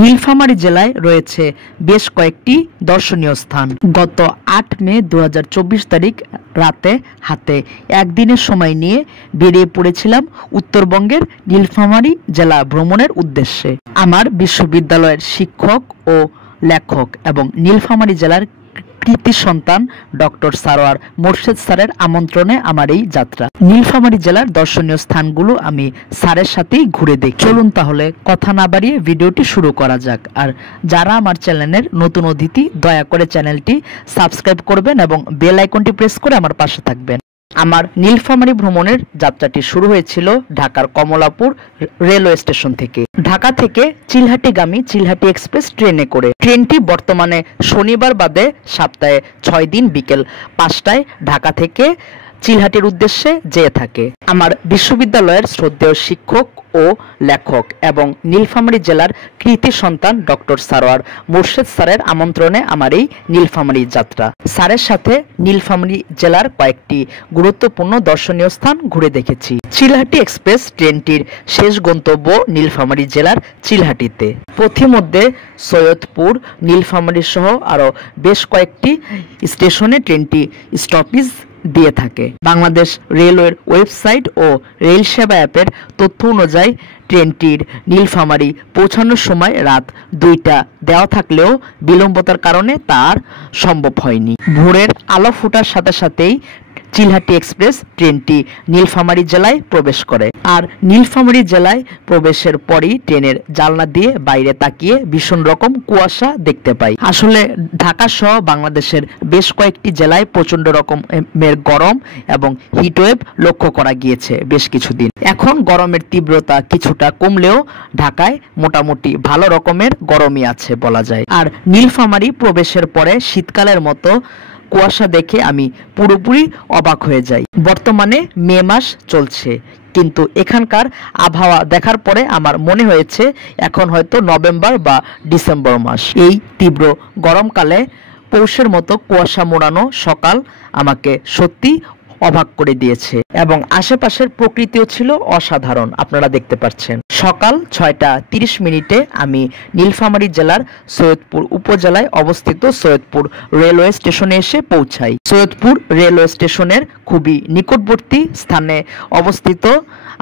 নীলফামারী জেলায় রয়েছে বেশ কয়েকটি দর্শনীয় স্থান। গত ৮ মে ২০২৪ তারিখ রাতে হাতে একদিনের সময় নিয়ে বেরিয়ে পড়েছিলাম উত্তরবঙ্গের নীলফামারী জেলা ভ্রমণের উদ্দেশ্যে। আমার বিশ্ববিদ্যালয়ের শিক্ষক ও লেখক এবং নীলফামারী জেলার কৃতি সন্তান ডক্টর সারোয়ার মোর্শেদ স্যারের আমন্ত্রণে আমার এই যাত্রা। নীলফামারী জেলার দর্শনীয় স্থানগুলো আমি স্যারের সাথেই ঘুরে দেখি। চলুন তাহলে কথা না বাড়িয়ে ভিডিওটি শুরু করা যাক। আর যারা আমার চ্যানেলের নতুন অতিথি, দয়া করে চ্যানেলটি সাবস্ক্রাইব করবেন এবং বেল আইকনটি প্রেস করে আমার পাশে থাকবেন। আমার নীলফামারী ভ্রমণের যাত্রাটি শুরু হয়েছিল ঢাকার কমলাপুর রেলওয়ে স্টেশন থেকে। ঢাকা থেকে চিলহাটিগামী চিলহাটি এক্সপ্রেস ট্রেনে করে। ট্রেনটি বর্তমানে শনিবার বাদে সপ্তাহে 6 দিন বিকেল 5টায় ঢাকা থেকে চিলহাটির উদ্দেশ্যে যেয়ে থাকে। আমার বিশ্ববিদ্যালয়ের শ্রদ্ধেয় শিক্ষক ও লেখক এবং নীলফামারী জেলার কৃতি সন্তান ডক্টর সারোয়ার মোর্শেদ স্যারের আমন্ত্রণে আমার এই নীলফামারী যাত্রা। স্যারের সাথে নীলফামারী জেলার কয়েকটি গুরুত্বপূর্ণ দর্শনীয় স্থান ঘুরে দেখেছি। চিলহাটি এক্সপ্রেস ট্রেনটির শেষ গন্তব্য নীলফামারী জেলার চিলহাটিতে। পথিমধ্যে সৈয়দপুর, নীলফামারী সহ আরও বেশ কয়েকটি স্টেশনে ট্রেনটি স্টপেজ দিয়ে থাকে। বাংলাদেশ রেলওয়ের ওয়েবসাইট ও রেল সেবা অ্যাপের তথ্য অনুযায়ী ট্রেনটির নীলফামারী পৌঁছানোর সময় রাত 2টা দেওয়া থাকলেও বিলম্বতার কারণে তার সম্ভব হয়নি। ভোরের আলো ফোটার সাথে সাথেই চিলহাটি এক্সপ্রেস ট্রেনটি নীলফামারী জেলায় প্রবেশ করে। আর নীলফামারী জেলায় প্রবেশের পরই ট্রেনের জানলা দিয়ে বাইরে তাকিয়ে ভীষণ রকম কুয়াশা দেখতে পাই। আসলে ঢাকা সহ বাংলাদেশের বেশ কয়েকটি জেলায় প্রচন্ড রকমের গরম এবং হিটওয়েভ লক্ষ্য করা গিয়েছে বেশ কিছুদিন। এখন গরমের তীব্রতা কিছুটা কমলেও ঢাকায় মোটামুটি ভালো রকমের গরমই আছে বলা যায়। আর নীলফামারী প্রবেশের পরে শীতকালের মতো কুয়াশা দেখে আমি পুরোপুরি অবাক হয়ে যাই। বর্তমানে মে মাস চলছে, কিন্তু এখানকার আবহাওয়া দেখার পরে আমার মনে হয়েছে এখন হয়তো নভেম্বর বা ডিসেম্বর মাস। এই তীব্র গরমকালে পৌষের মতো কুয়াশা মোড়ানো সকাল আমাকে সত্যি অবাক করে দিয়েছে এবং আশেপাশের প্রকৃতিও ছিল অসাধারণ। আপনারা দেখতে পাচ্ছেন সকাল 6টা 30 আমি নীলফামারী জেলার সৈয়দপুর উপজেলায় অবস্থিত সৈয়দপুর রেলওয়ে স্টেশনে এসে পৌঁছাই। সৈয়দপুর রেলওয়ে স্টেশনের খুবই নিকটবর্তী স্থানে অবস্থিত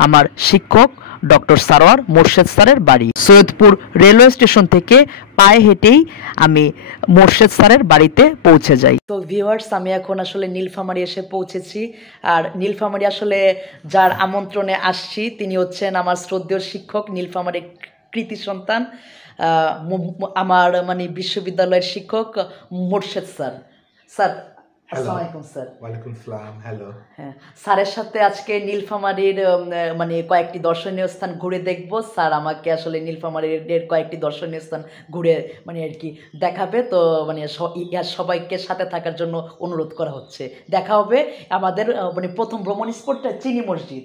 আমার শিক্ষক ডক্টর সারোয়ার মোর্শেদ স্যারের বাড়ি। সৈয়দপুর রেলওয়ে স্টেশন থেকে পায়ে হেঁটেই আমি মোর্শেদ স্যারের বাড়িতে পৌঁছে যাই। তো ভিউয়ার্স, আমি এখন আসলে নীলফামারী এসে পৌঁছেছি। আর নীলফামারী আসলে যার আমন্ত্রণে আসছি তিনি হচ্ছেন আমার শ্রদ্ধেয় শিক্ষক, নীলফামারী কৃতি সন্তান, আমার বিশ্ববিদ্যালয়ের শিক্ষক মোর্শেদ স্যার। স্যার আসসালামু আলাইকুম। স্যার ওয়ালাইকুম আসসালাম। হ্যালো। হ্যাঁ, স্যারের সাথে আজকে নীলফামারীর কয়েকটি দর্শনীয় স্থান ঘুরে দেখব। স্যার আমাকে আসলে নীলফামারীর কয়েকটি দর্শনীয় স্থান ঘুরে আর কি দেখাবে। তো সবাইকে সাথে থাকার জন্য অনুরোধ করা হচ্ছে। দেখা হবে আমাদের প্রথম ভ্রমণ স্পটটা চিনি মসজিদ।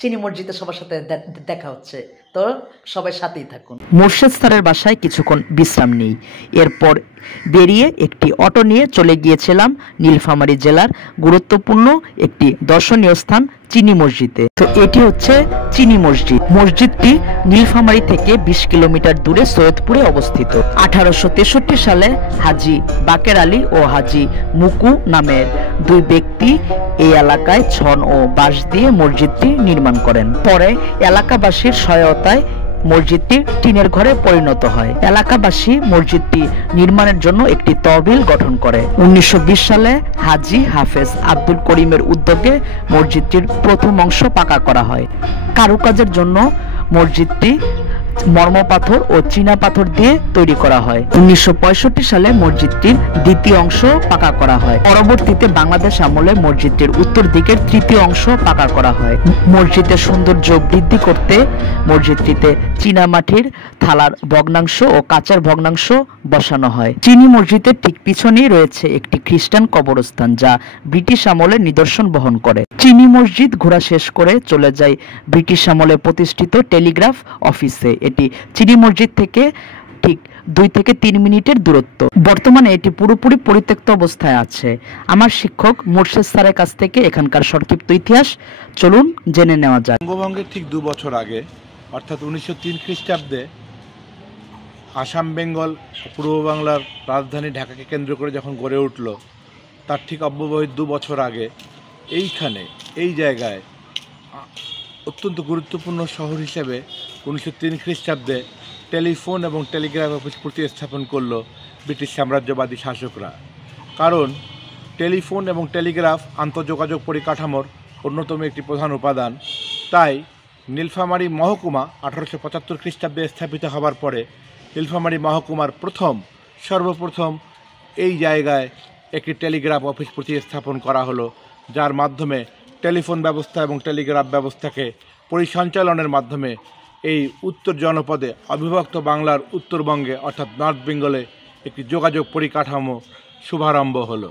চিনি মসজিদে সবার সাথে দেখা হচ্ছে, তো সবাই সাথেই থাকুন। মোর্শেদ স্যারের বাসায় কিছুক্ষণ বিশ্রাম নেই, এরপর বেরিয়ে একটি অটো নিয়ে চলে গিয়েছিলাম নীলফামারী জেলার গুরুত্বপূর্ণ একটি দর্শনীয় স্থান চিনি মসজিদে। তো এটি হচ্ছে চিনি মসজিদ। মসজিদটি নীলফামারী থেকে 20 কিলোমিটার দূরে সৈয়দপুরে অবস্থিত। 1863 সালে হাজী বাকের আলী ও হাজী মুকু নামের 2 ব্যক্তি এই এলাকায় ছন ও বাঁশ দিয়ে মসজিদটি নির্মাণ করেন। পরে এলাকাবাসীর সহায়তায় মসজিদটি টিনের ঘরে পরিণত হয়। এলাকাবাসী মসজিদটি নির্মাণের জন্য একটি তহবিল গঠন করে। 1920 সালে হাজী হাফেজ আব্দুল করিমের উদ্যোগে মসজিদটির প্রথম অংশ পাকা করা হয়। কারুকাজের জন্য মসজিদটি মর্মপাথর ও চীনা পাথর দিয়ে তৈরি করা হয়। 1965 সালে মসজিদটির দ্বিতীয় অংশ পাকা করা হয়। পরবর্তীতে বাংলাদেশ আমলে মসজিদটির উত্তর দিকের তৃতীয় অংশ পাকা করা হয়। মসজিদের সৌন্দর্য বৃদ্ধি করতে মসজিদটিতে চীনামাটির থালার ভগ্নাংশ ও কাচের ভগ্নাংশ বসানো হয়। চিনি মসজিদের ঠিক পিছনেই রয়েছে একটি খ্রিস্টান কবরস্থান, যা ব্রিটিশ আমলের নিদর্শন বহন করে। চিনি মসজিদ ঘোরা শেষ করে চলে যায় ব্রিটিশ আমলে প্রতিষ্ঠিত টেলিগ্রাফ অফিসে। এটি চিনি মসজিদ থেকে ঠিক 2 থেকে 3 মিনিটের দূরত্ব। বর্তমানে এটি পুরোপুরি পরিত্যক্ত অবস্থায় আছে। আমার শিক্ষক মোর্শেদ স্যারের কাছ থেকে এখানকার সংক্ষিপ্ত ইতিহাস চলুন জেনে নেওয়া যায়। বঙ্গভঙ্গের ঠিক 2 বছর আগে, অর্থাৎ 1903 খ্রিস্টাব্দে আসাম বেঙ্গল পূর্ব বাংলার রাজধানী ঢাকাকে কেন্দ্র করে যখন গড়ে উঠল, তার ঠিক অব্যবহিত 2 বছর আগে এইখানে এই জায়গায় অত্যন্ত গুরুত্বপূর্ণ শহর হিসেবে 1903 খ্রিস্টাব্দে টেলিফোন এবং টেলিগ্রাফ অফিস প্রতিস্থাপন করল ব্রিটিশ সাম্রাজ্যবাদী শাসকরা। কারণ টেলিফোন এবং টেলিগ্রাফ আন্তঃযোগাযোগ পরিকাঠামোর অন্যতম একটি প্রধান উপাদান। তাই নীলফামারী মহকুমা 1875 খ্রিস্টাব্দে স্থাপিত হবার পরে নীলফামারী মহকুমার সর্বপ্রথম এই জায়গায় একটি টেলিগ্রাফ অফিস প্রতিস্থাপন করা হলো, যার মাধ্যমে টেলিফোন ব্যবস্থা এবং টেলিগ্রাফ ব্যবস্থাকে পরিসঞ্চালনের মাধ্যমে এই উত্তর জনপদে অবিভক্ত বাংলার উত্তরবঙ্গে অর্থাৎ নর্থ বেঙ্গলে একটি যোগাযোগ পরিকাঠামো শুভারম্ভ হলো।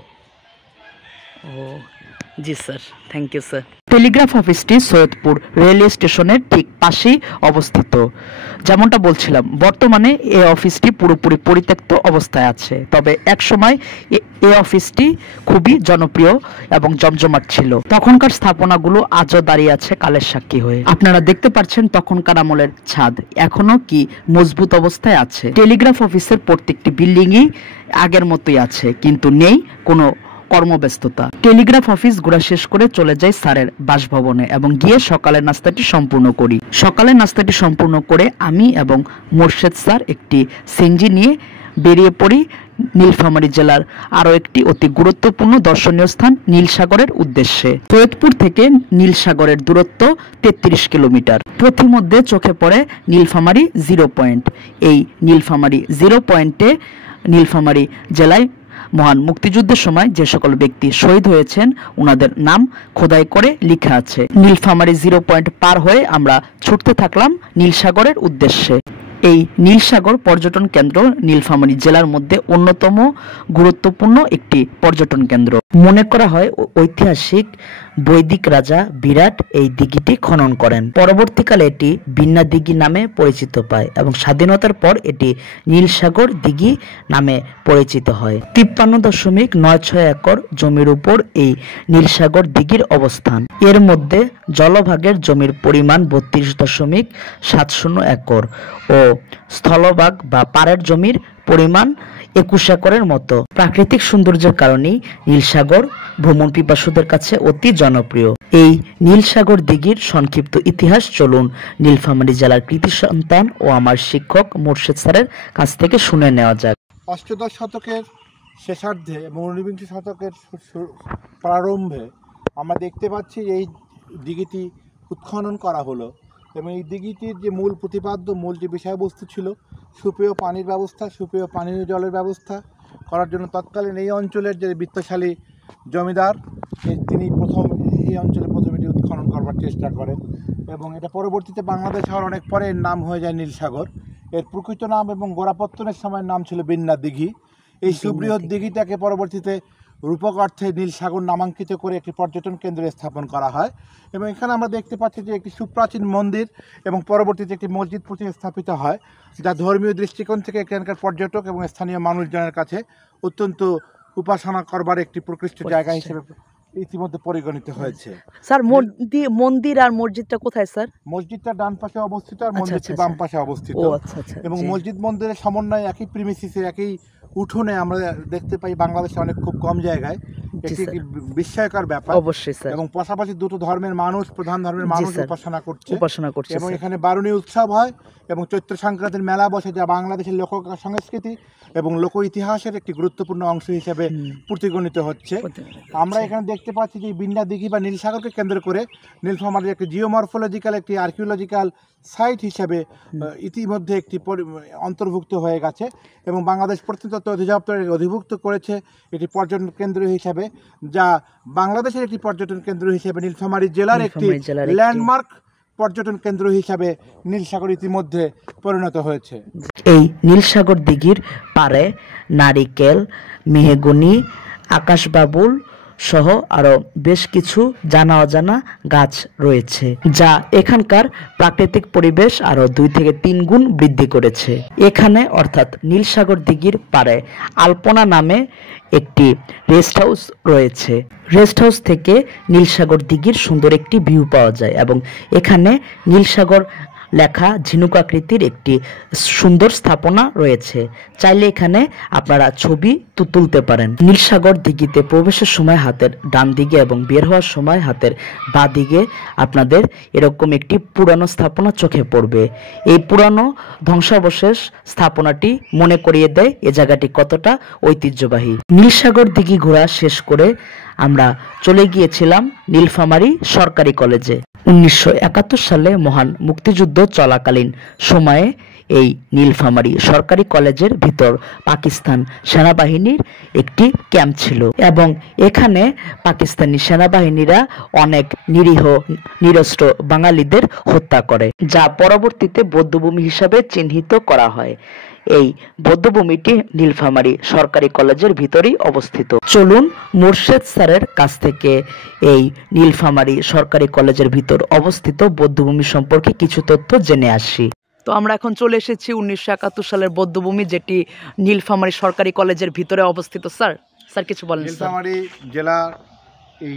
জি sir, thank you sir. Telegraph অফিসটি সৈয়দপুর রেলওয়ে স্টেশনের ঠিক পাশেই অবস্থিত। যেমনটা বলছিলাম, বর্তমানে এই অফিসটি পুরোপুরি পরিত্যক্ত অবস্থায় আছে, তবে একসময় এই অফিসটি খুবই জনপ্রিয় এবং জমজমাট ছিল। তখনকার স্থাপনাগুলো আজও দাঁড়িয়ে আছে কালের সাক্ষী হয়ে। আপনারা দেখতে পাচ্ছেন তখনকার আমলের ছাদ এখনো কি মজবুত অবস্থায় আছে। টেলিগ্রাফ অফিসের প্রত্যেকটি বিল্ডিংই আগের মতোই আছে, কিন্তু নেই কোনো কর্মব্যস্ততা। টেলিগ্রাফ অফিস ঘোরা শেষ করে চলে যাই স্যারের বাসভবনে এবং গিয়ে সকালের নাস্তাটি সম্পূর্ণ করি। সকালের নাস্তাটি সম্পূর্ণ করে আমি এবং মোর্শেদ স্যার একটি সিএনজি নিয়ে বেরিয়ে পড়ি নীলফামারী জেলার আরও একটি অতি গুরুত্বপূর্ণ দর্শনীয় স্থান নীলসাগরের উদ্দেশ্যে। সৈয়দপুর থেকে নীলসাগরের দূরত্ব 33 কিলোমিটার। পথিমধ্যে চোখে পড়ে নীলফামারী 0 পয়েন্ট। এই নীলফামারী 0 পয়েন্টে নীলফামারী জেলায় মহান মুক্তিযুদ্ধের সময় যে সকল ব্যক্তি শহীদ হয়েছেন ওনাদের নাম খোদাই করে লেখা আছে। নীলফামারী 0 পয়েন্ট পার হয়ে আমরা ছুটতে থাকলাম নীলসাগরের উদ্দেশ্যে। এই নীলসাগর পর্যটন কেন্দ্র নীলফামারী জেলার মধ্যে অন্যতম গুরুত্বপূর্ণ একটি পর্যটন কেন্দ্র। মনে করা হয় ঐতিহাসিক বৈদিক রাজা বিরাট এই দিঘিটি খনন করেন। পরবর্তীকালে এটি বিন্না দিঘি নামে পরিচিত পায় এবং স্বাধীনতার পর এটি নীলসাগর দিঘি নামে পরিচিত হয়। 53.96 একর জমির উপর এই নীলসাগর দিঘির অবস্থান। এর মধ্যে জলভাগের জমির পরিমাণ 32.70 একর ও স্থলভাগ বা পাড়ের জমির পরিমাণ 21 একরের মতো। প্রাকৃতিক সৌন্দর্যের কারণেই নীলসাগর ভ্রমণ পিপাসুদের কাছে অতি জনপ্রিয়। এই নীলসাগর দিঘির সংক্ষিপ্ত ইতিহাস চলুন নীলফামারী জেলার কৃতি সন্তান ও আমার শিক্ষক মোর্শেদ স্যারের কাছ থেকে শুনে নেওয়া যাক। অষ্টাদশ শতকের শেষার্ধে এবং 19বিংশ শতকের প্রারম্ভে আমরা দেখতে পাচ্ছি এই দিঘিটি উৎখনন করা হলো এবং এই দিঘিটির যে মূল প্রতিপাদ্য মূল যে বিষয়বস্তু ছিল সুপেয় পানির ব্যবস্থা, সুপেয় পানীয় জলের ব্যবস্থা করার জন্য তৎকালীন এই অঞ্চলের যে বিত্তশালী জমিদার তিনি এই অঞ্চলে প্রথম এটি উৎখনন করবার চেষ্টা করেন এবং এটা পরবর্তীতে বাংলাদেশ হওয়ার অনেক পরে এর নাম হয়ে যায় নীলসাগর। এর প্রকৃত নাম এবং গোড়াপত্তনের সময়ের নাম ছিল বিন্না দিঘি। এই সুবৃহৎ দিঘিটাকে পরবর্তীতে রূপক অর্থে নীলসাগর নামাঙ্কিত করে একটি পর্যটন কেন্দ্র স্থাপন করা হয় এবং এখানে আমরা দেখতে পাচ্ছি যে একটি সুপ্রাচীন মন্দির এবং পরবর্তীতে একটি মসজিদ প্রতিস্থাপিত হয়, যা ধর্মীয় দৃষ্টিকোণ থেকে এখানকার পর্যটক এবং স্থানীয় মানুষজনের কাছে অত্যন্ত উপাসনা করবার একটি প্রকৃষ্ট জায়গা হিসেবে ইতিমধ্যে পরিগণিত হয়েছে। স্যার মন্দির আর মসজিদটা কোথায় স্যার? মসজিদটা ডান পাশে অবস্থিত আর মন্দিরটি বাম পাশে অবস্থিত এবং মসজিদ মন্দিরের সমন্বয় একই প্রিমিসিসে একই উঠোনে আমরা দেখতে পাই বাংলাদেশে অনেক খুব কম জায়গায়। এটি একটি বিস্ময়কর ব্যাপার অবশ্যই স্যার এবং পাশাপাশি দুটো ধর্মের মানুষ প্রধান ধর্মের মানুষ উপাসনা করছে এবং এখানে বারুণী উৎসব হয় এবং চৈত্র সংক্রান্তির মেলা বসে, যা বাংলাদেশের লোক সংস্কৃতি এবং লোক ইতিহাসের একটি গুরুত্বপূর্ণ অংশ হিসেবে প্রতিগণিত হচ্ছে। আমরা এখানে দেখতে পাচ্ছি যে বিন্না দিঘি বা নীলসাগরকে কেন্দ্র করে নীলফামারীর একটি জিওমরফোলজিক্যাল একটি আর্কিওলজিক্যাল সাইট হিসেবে ইতিমধ্যে একটি অন্তর্ভুক্ত হয়ে গেছে এবং বাংলাদেশ প্রত্নতত্ত্ব অধিদপ্তরের অধিভুক্ত করেছে এটি পর্যটন কেন্দ্র হিসাবে, যা বাংলাদেশের একটি পর্যটন কেন্দ্র হিসেবে নীলফামারী জেলার একটি ল্যান্ডমার্ক পর্যটন কেন্দ্র হিসাবে নীলসাগর ইতিমধ্যে পরিণত হয়েছে। এই নীলসাগর দিঘির পাড়ে নারিকেল, মেহগনি, আকাশবাবুল সহ আরো বেশ কিছু জানা অজানা গাছ রয়েছে, যা এখানকার প্রাকৃতিক পরিবেশ আরো 2 থেকে 3 গুণ বৃদ্ধি করেছে। এখানে অর্থাৎ নীলসাগর দিঘির পাড়ে আলপনা নামে একটি রেস্ট হাউস রয়েছে। রেস্ট হাউস থেকে নীলসাগর দিঘির সুন্দর একটি ভিউ পাওয়া যায় এবং এখানে নীলসাগর লেখা ঝিনুক আকৃতির একটি সুন্দর স্থাপনা রয়েছে। চাইলে এখানে আপনারা ছবি তুলতে পারেন। নীলসাগর দিঘিতে প্রবেশের সময় হাতের ডান দিকে এবং বের হওয়ার সময় হাতের বাঁ দিকে আপনাদের এরকম একটি পুরানো স্থাপনা চোখে পড়বে। এই পুরানো ধ্বংসাবশেষ স্থাপনাটি মনে করিয়ে দেয় এ জায়গাটি কতটা ঐতিহ্যবাহী। নীলসাগর দিঘি ঘোরা শেষ করে আমরা চলে গিয়েছিলাম নীলফামারী সরকারি কলেজে। 1971 সালে মহান মুক্তিযুদ্ধ চলাকালীন সময়ে এই নীলফামারী সরকারি কলেজের ভিতর পাকিস্তান সেনাবাহিনীর একটি ক্যাম্প ছিল এবং এখানে পাকিস্তানি সেনাবাহিনীরা অনেক নিরীহ নিরস্ত্র বাঙালিদের হত্যা করে, যা পরবর্তীতে বৌদ্ধভূমি হিসাবে চিহ্নিত করা হয়। এই বৌদ্ধভূমিটি নীলফামারী সরকারি কলেজের ভিতরেই অবস্থিত। চলুন মোর্শেদ স্যারের কাছ থেকে এই নীলফামারী সরকারি কলেজের ভিতর অবস্থিত বৌদ্ধভূমি সম্পর্কে কিছু তথ্য জেনে আসি। তো আমরা এখন চলে এসেছি 1971 সালের বৌদ্ধভূমি, যেটি নীলফামারী সরকারি কলেজের ভিতরে অবস্থিত। স্যার কিছু বলেন। নীলফামারী জেলার এই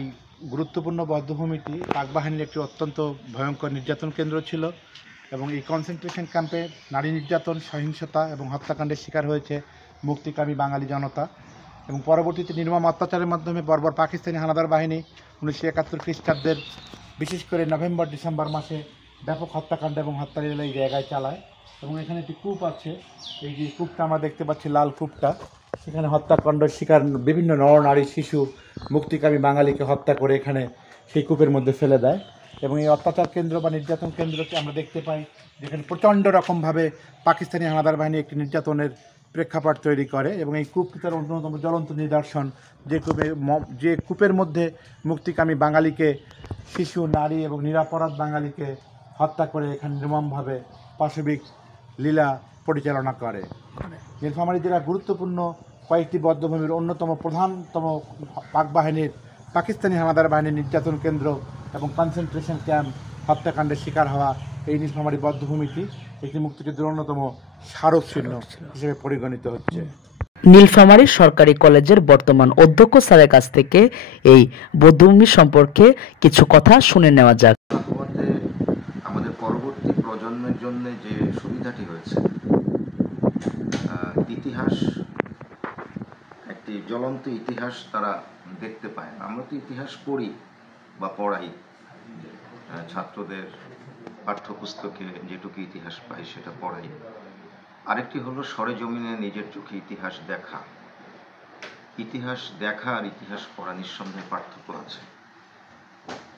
গুরুত্বপূর্ণ বৌদ্ধভূমিটি পাক বাহিনীর একটি অত্যন্ত ভয়ঙ্কর নির্যাতন কেন্দ্র ছিল এবং এই কনসেন্ট্রেশন ক্যাম্পে নারী নির্যাতন, সহিংসতা এবং হত্যাকাণ্ডের শিকার হয়েছে মুক্তিকামী বাঙালি জনতা এবং পরবর্তীতে নির্মম অত্যাচারের মাধ্যমে বর্বর পাকিস্তানি হানাদার বাহিনী 1971 খ্রিস্টাব্দের বিশেষ করে নভেম্বর ডিসেম্বর মাসে ব্যাপক হত্যাকাণ্ড এবং হত্যালীলা এই জায়গায় চালায় এবং এখানে একটি কূপ আছে। এই যে কূপটা আমরা দেখতে পাচ্ছি, লাল কূপটা, সেখানে হত্যাকাণ্ডের শিকার বিভিন্ন নরনারী শিশু মুক্তিকামী বাঙালিকে হত্যা করে এখানে সেই কূপের মধ্যে ফেলে দেয় এবং এই অত্যাচার কেন্দ্র বা নির্যাতন কেন্দ্রকে আমরা দেখতে পাই যেখানে প্রচণ্ড রকমভাবে পাকিস্তানি হানাদার বাহিনী একটি নির্যাতনের প্রেক্ষাপট তৈরি করে এবং এই কূপটি তার অন্যতম জ্বলন্ত নিদর্শন। যে কূপের মধ্যে মুক্তিকামী বাঙালিকে, শিশু, নারী এবং নিরাপরাধ বাঙালিকে হত্যা করে এখানে নির্মমভাবে পাশবিক লীলা পরিচালনা করে। নীলফামারী জেলার গুরুত্বপূর্ণ কয়েকটি বৌদ্ধভূমির অন্যতম প্রধানতম পাক বাহিনীর পাকিস্তানি হানাদার বাহিনীর নির্যাতন কেন্দ্র এবং কনসেন্ট্রেশন ক্যাম্প হত্যাকাণ্ডের শিকার হওয়া এই নীলফামারী বৌদ্ধভূমিটি একটি মুক্তিযুদ্ধের অন্যতম স্মারক চিহ্ন হিসেবে পরিগণিত হচ্ছে। নীলফামারী সরকারি কলেজের বর্তমান অধ্যক্ষ স্যারের কাছ থেকে এই বৌদ্ধভূমি সম্পর্কে কিছু কথা শুনে নেওয়া যাক। আমাদের পরবর্তী প্রজন্মের জন্য যে সুবিধাটি হয়েছে, ইতিহাস, একটি জ্বলন্ত ইতিহাস তারা দেখতে পায়। আমরা তো ইতিহাস পড়ি বা পড়াই, ছাত্রদের পাঠ্যপুস্তকে যেটুকু ইতিহাস পাই সেটা পড়াই। আরেকটি হলো সরেজমিনে নিজের চোখে ইতিহাস দেখা। ইতিহাস দেখা আর ইতিহাস পড়া নিঃসন্দেহে পার্থক্য আছে।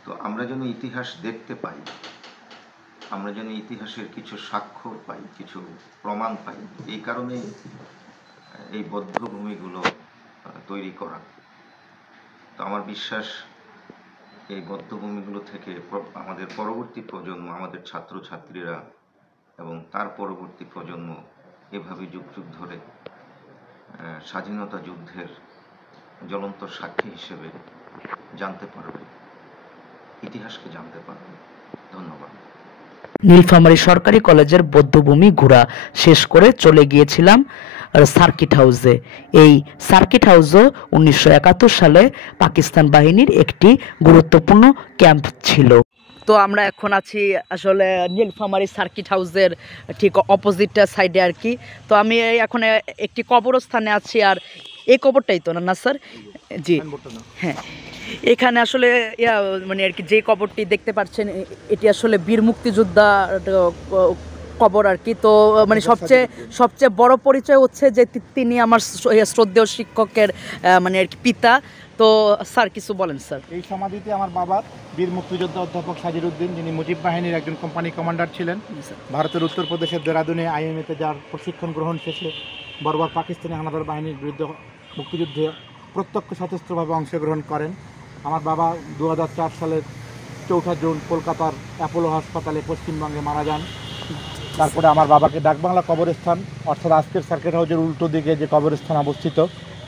তো আমরা যেন ইতিহাস দেখতে পাই, আমরা যেন ইতিহাসের কিছু স্বাক্ষর পাই, কিছু প্রমাণ পাই, এই কারণেই এই বৌদ্ধভূমিগুলো তৈরি করা। তো আমার বিশ্বাস এই বৌদ্ধভূমিগুলো থেকে আমাদের পরবর্তী প্রজন্ম, আমাদের ছাত্রছাত্রীরা এবং তার পরবর্তী প্রজন্ম এভাবে যুগ যুগ ধরে স্বাধীনতা যুদ্ধের জ্বলন্ত সাক্ষী হিসেবে জানতে পারবে, ইতিহাসকে জানতে পারবে। ধন্যবাদ। নীলফামারী সরকারি কলেজের বৌদ্ধভূমি ঘোরা শেষ করে চলে গিয়েছিলাম সার্কিট হাউসে। এই সার্কিট হাউসও 1971 সালে পাকিস্তান বাহিনীর একটি গুরুত্বপূর্ণ ক্যাম্প ছিল। তো আমরা এখন আছি আসলে নীলফামারী সার্কিট হাউসের ঠিক অপোজিট সাইডে আর কি। তো আমি এখন একটি কবরস্থানে আছি, আর এই কবরটাই তো না স্যার? জি হ্যাঁ, এখানে আসলে মানে আর কি যে কবরটি দেখতে পাচ্ছেন এটি আসলে বীর মুক্তিযোদ্ধা কবর আর কি। তো মানে সবচেয়ে বড় পরিচয় হচ্ছে যে তিনি আমার শ্রদ্ধেয় শিক্ষকের মানে আর কি পিতা। তো স্যার কিছু বলেন স্যার। এই সমাধিতে আমার বাবার বীর মুক্তিযোদ্ধা অধ্যাপক সাজির উদ্দিন, যিনি মুজিব বাহিনীর একজন কোম্পানি কমান্ডার ছিলেন, ভারতের উত্তরপ্রদেশের দেরাদুনে আইএমএতে যার প্রশিক্ষণ গ্রহণ শেষে বর্বর পাকিস্তানি হানাদার বাহিনীর বিরুদ্ধে মুক্তিযুদ্ধে প্রত্যক্ষ সশস্ত্রভাবে অংশগ্রহণ করেন। আমার বাবা 2004 সালের 4 জুন কলকাতার অ্যাপোলো হাসপাতালে পশ্চিমবঙ্গে মারা যান। তারপরে আমার বাবাকে ডাকবাংলা কবরস্থান, অর্থাৎ আজকের সার্কিট হাউসের উল্টো দিকে যে কবরস্থান অবস্থিত,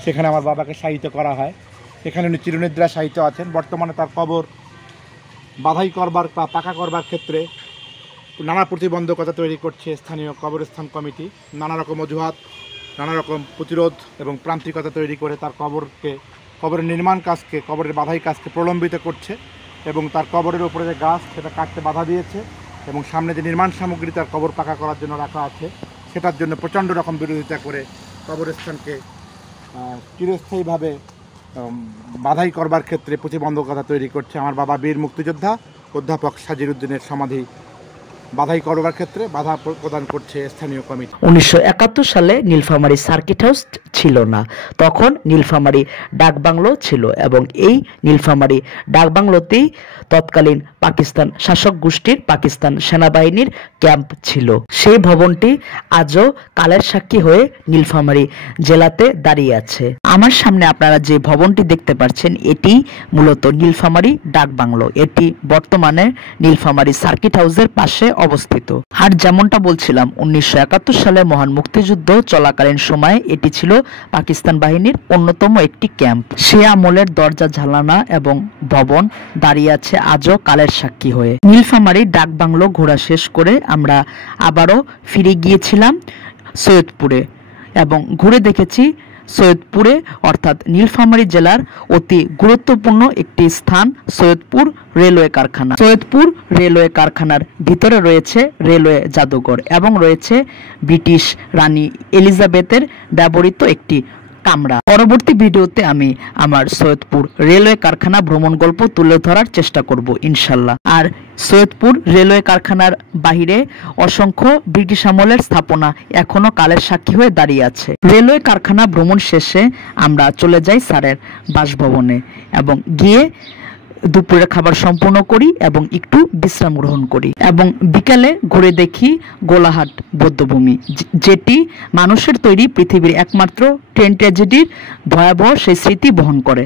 সেখানে আমার বাবাকে শায়িত করা হয়। এখানে উনি চিরনিদ্রা শায়িত আছেন। বর্তমানে তার কবর বাধাই করবার বা পাকা করবার ক্ষেত্রে নানা প্রতিবন্ধকতা তৈরি করছে স্থানীয় কবরস্থান কমিটি। নানা রকম অজুহাত, নানা রকম প্রতিরোধ এবং প্রান্তিকতা তৈরি করে তার কবরের নির্মাণ কাজকে, কবরের বাধাই কাজকে প্রলম্বিত করছে এবং তার কবরের উপরে যে গাছ সেটা কাটতে বাধা দিয়েছে এবং সামনে যে নির্মাণ সামগ্রী তার কবর পাকা করার জন্য রাখা আছে, সেটার জন্য প্রচণ্ড রকম বিরোধিতা করে কবরস্থানকে চিরস্থায়ীভাবে বাধাই করবার ক্ষেত্রে প্রতিবন্ধকতা তৈরি করছে। আমার বাবা বীর মুক্তিযোদ্ধা অধ্যাপক সাজির উদ্দিনের সমাধি বাধাই করবার ক্ষেত্রে বাধা প্রদান করছে স্থানীয় কমিটি। 1971 সালে নীলফামারী সার্কিট হাউস ছিল না, তখন নীলফামারী ডাকবাংলো ছিল এবং এই নীলফামারী ডাকবাংলোতেই তৎকালীন পাকিস্তান শাসক গোষ্ঠীর পাকিস্তান সেনাবাহিনীর ক্যাম্প ছিল। সেই ভবনটি আজও কালের সাক্ষী হয়ে নীলফামারী জেলাতে দাঁড়িয়ে আছে। আমার সামনে আপনারা যে ভবনটি দেখতে পাচ্ছেন এটি মূলত নীলফামারী ডাকবাংলো। এটি বর্তমানে নীলফামারী সার্কিট হাউসের পাশে অবস্থিত। আর যেমনটা বলছিলাম 1971 সালে মহান মুক্তিযুদ্ধ চলাকালীন সময়ে এটি ছিল পাকিস্তান বাহিনীর অন্যতম একটি ক্যাম্প। সে আমলের দরজা ঝালানা এবং ভবন দাঁড়িয়ে আছে আজও কালের সাক্ষী হয়ে। নীলফামারী ডাকবাংলো ঘোরা শেষ করে আমরা আবারও ফিরে গিয়েছিলাম সৈয়দপুরে এবং ঘুরে দেখেছি সৈয়দপুরে অর্থাৎ নীলফামারী জেলার অতি গুরুত্বপূর্ণ একটি স্থান সৈয়দপুর রেলওয়ে কারখানা। সৈয়দপুর রেলওয়ে কারখানার ভিতরে রয়েছে রেলওয়ে জাদুঘর এবং রয়েছে ব্রিটিশ রানী এলিজাবেথের ব্যবহৃত একটি কামরা। পরবর্তী ভিডিওতে আমি আমার সৈয়দপুর রেলওয়ে কারখানা ভ্রমণ গল্প তুলে ধরার চেষ্টা করব ইনশাল্লাহ। আর সৈয়দপুর রেলওয়ে কারখানার বাহিরে অসংখ্য ব্রিটিশ আমলের স্থাপনা এখনো কালের সাক্ষী হয়ে দাঁড়িয়ে আছে। রেলওয়ে কারখানা ভ্রমণ শেষে আমরা চলে যাই স্যারের বাসভবনে এবং গিয়ে দুপুরের খাবার সম্পূর্ণ করি এবং একটু বিশ্রাম গ্রহণ করি এবং বিকালে ঘুরে দেখি গোলাহাট বৌদ্ধভূমি, যেটি মানুষের তৈরি পৃথিবীর একমাত্র ট্রেন ট্র্যাজেডির ভয়াবহ সেই স্মৃতি বহন করে।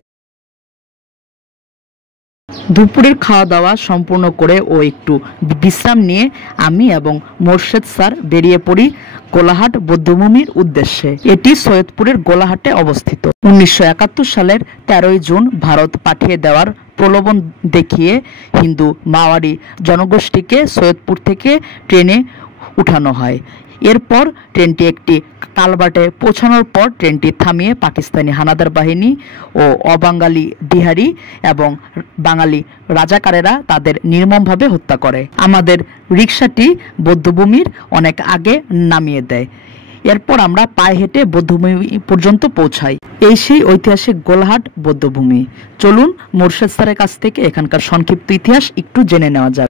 দুপুরের খাওয়া দাওয়া সম্পূর্ণ করে ও একটু বিশ্রাম নিয়ে আমি এবং মোর্শেদ স্যার বেরিয়ে পড়ি গোলাহাট বৌদ্ধভূমির উদ্দেশ্যে। এটি সৈয়দপুরের গোলাহাটে অবস্থিত। 1971 সালের 13 জুন ভারত পাঠিয়ে দেওয়ার প্রলোভন দেখিয়ে হিন্দু মাওয়ারি জনগোষ্ঠীকে সৈয়দপুর থেকে ট্রেনে উঠানো হয়। এরপর ট্রেনটি একটি কালভার্টে পৌঁছানোর পর ট্রেনটি থামিয়ে পাকিস্তানি হানাদার বাহিনী ও অবাঙালি বিহারি এবং বাঙালি রাজাকারেরা তাদের নির্মমভাবে হত্যা করে। আমাদের রিকশাটি বৌদ্ধভূমির অনেক আগে নামিয়ে দেয়। এরপর আমরা পায়ে হেঁটে বৌদ্ধভূমি পর্যন্ত পৌঁছাই। এই সেই ঐতিহাসিক গোলাহাট বৌদ্ধভূমি। চলুন মোর্শেদ স্যারের কাছ থেকে এখানকার সংক্ষিপ্ত ইতিহাস একটু জেনে নেওয়া যাক।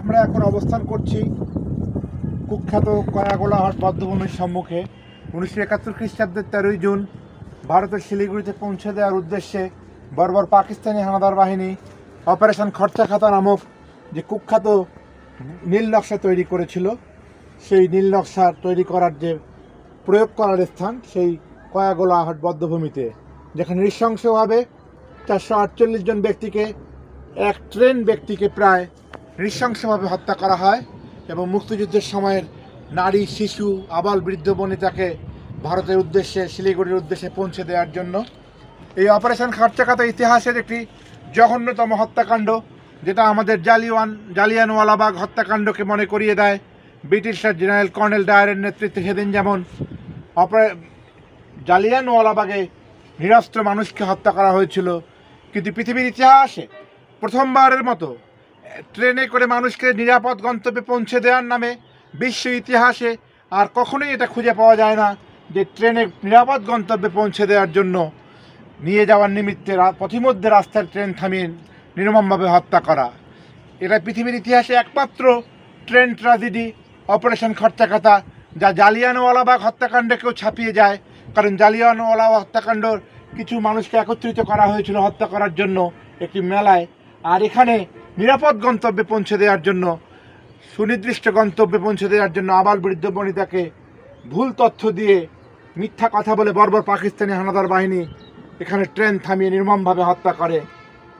আমরা এখন অবস্থান করছি কুখ্যাত গোলাহাট বৌদ্ধভূমির সম্মুখে। 1971 খ্রিস্টাব্দের 13 জুন ভারতের শিলিগুড়িতে পৌঁছে দেওয়ার উদ্দেশ্যে বর্বর পাকিস্তানি হানাদার বাহিনী অপারেশন খরচাখাতা নামক যে কুখ্যাত নীল নকশা তৈরি করেছিল, সেই নীল নকশা তৈরি করার যে প্রয়োগ করার স্থান সেই গোলাহাট বৌদ্ধভূমিতে, যেখানে নৃশংসভাবে 448 জন ব্যক্তিকে, এক ট্রেন ব্যক্তিকে প্রায় নৃশংসভাবে হত্যা করা হয় এবং মুক্তিযুদ্ধের সময়ের নারী, শিশু, আবাল বৃদ্ধ বনিতাকে ভারতের উদ্দেশ্যে শিলিগুড়ির উদ্দেশ্যে পৌঁছে দেওয়ার জন্য। এই অপারেশন খরচাখাতা ইতিহাসের একটি জঘন্যতম হত্যাকাণ্ড, যেটা আমাদের জালিয়ানওয়ালাবাগ হত্যাকাণ্ডকে মনে করিয়ে দেয়। ব্রিটিশরা জেনারেল কর্নেল ডায়ারের নেতৃত্বে সেদিন যেমন জালিয়ানওয়ালাবাগে নিরস্ত্র মানুষকে হত্যা করা হয়েছিল, কিন্তু পৃথিবীর ইতিহাসে প্রথমবারের মতো ট্রেনে করে মানুষকে নিরাপদ গন্তব্যে পৌঁছে দেওয়ার নামে বিশ্ব ইতিহাসে আর কখনোই এটা খুঁজে পাওয়া যায় না যে ট্রেনে নিরাপদ গন্তব্যে পৌঁছে দেওয়ার জন্য নিয়ে যাওয়ার নিমিত্তে পথিমধ্যে রাস্তার ট্রেন থামিয়ে নির্মমভাবে হত্যা করা। এটা পৃথিবীর ইতিহাসে একমাত্র ট্রেন ট্র্যাজেডি অপারেশন খরচাখাতা, যা জালিয়ানওয়ালাবাগ হত্যাকাণ্ডকেও ছাপিয়ে যায়। কারণ জালিয়ানওয়ালাবাগ হত্যাকাণ্ড কিছু মানুষকে একত্রিত করা হয়েছিল হত্যা করার জন্য একটি মেলায়, আর এখানে নিরাপদ গন্তব্যে পৌঁছে দেওয়ার জন্য, সুনির্দিষ্ট গন্তব্যে পৌঁছে দেওয়ার জন্য আবাল বৃদ্ধ বনিতাকে ভুল তথ্য দিয়ে মিথ্যা কথা বলে বর্বর পাকিস্তানি হানাদার বাহিনী এখানে ট্রেন থামিয়ে নির্মমভাবে হত্যা করে,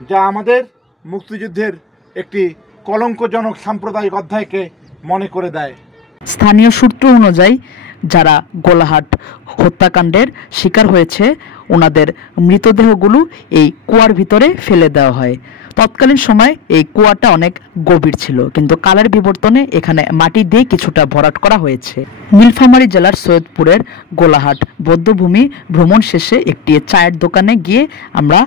যা আমাদের মুক্তিযুদ্ধের একটি কলঙ্কজনক সাম্প্রদায়িক অধ্যায়কে মনে করে দেয়। স্থানীয় সূত্র অনুযায়ী যারা গোলাহাট হত্যাকাণ্ডের শিকার হয়েছে ওনাদের মৃতদেহগুলো এই কুয়ার ভিতরে ফেলে দেওয়া হয়। তৎকালীন সময় এই কুয়াটা অনেক গভীর ছিল, কিন্তু কালের বিবর্তনে এখানে মাটি দিয়ে কিছুটা ভরাট করা হয়েছে। নীলফামারী জেলার সৈয়দপুরের গোলাহাট বৌদ্ধভূমি ভ্রমণ শেষে একটি চায়ের দোকানে গিয়ে আমরা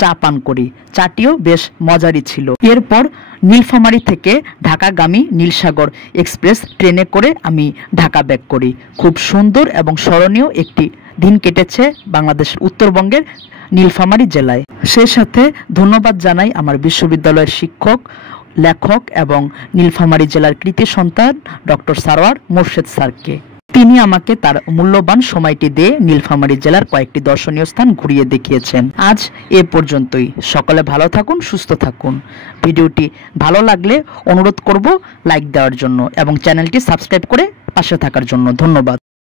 চা পান করি। চাটিও বেশ মজারই ছিল। এরপর নীলফামারী থেকে ঢাকাগামী নীলসাগর এক্সপ্রেস ট্রেনে করে আমি ঢাকা ব্যাক করি। খুব সুন্দর এবং স্মরণীয় একটি দিন কেটেছে বাংলাদেশ উত্তরবঙ্গের নীলফামারী জেলায়। সেই সাথে ধন্যবাদ জানাই আমার বিশ্ববিদ্যালয়ের শিক্ষক, লেখক এবং নীলফামারী জেলার কৃতি সন্তান ডক্টর সারোয়ার মোর্শেদ স্যারকে। তিনি আমাকে তার মূল্যবান সময়টি দিয়ে নীলফামারী জেলার কয়েকটি দর্শনীয় স্থান ঘুরিয়ে দেখিয়েছেন। আজ এ পর্যন্তই। সকলে ভালো থাকুন, সুস্থ থাকুন। ভিডিওটি ভালো লাগলে অনুরোধ করব লাইক দেওয়ার জন্য এবং চ্যানেলটি সাবস্ক্রাইব করে পাশে থাকার জন্য। ধন্যবাদ।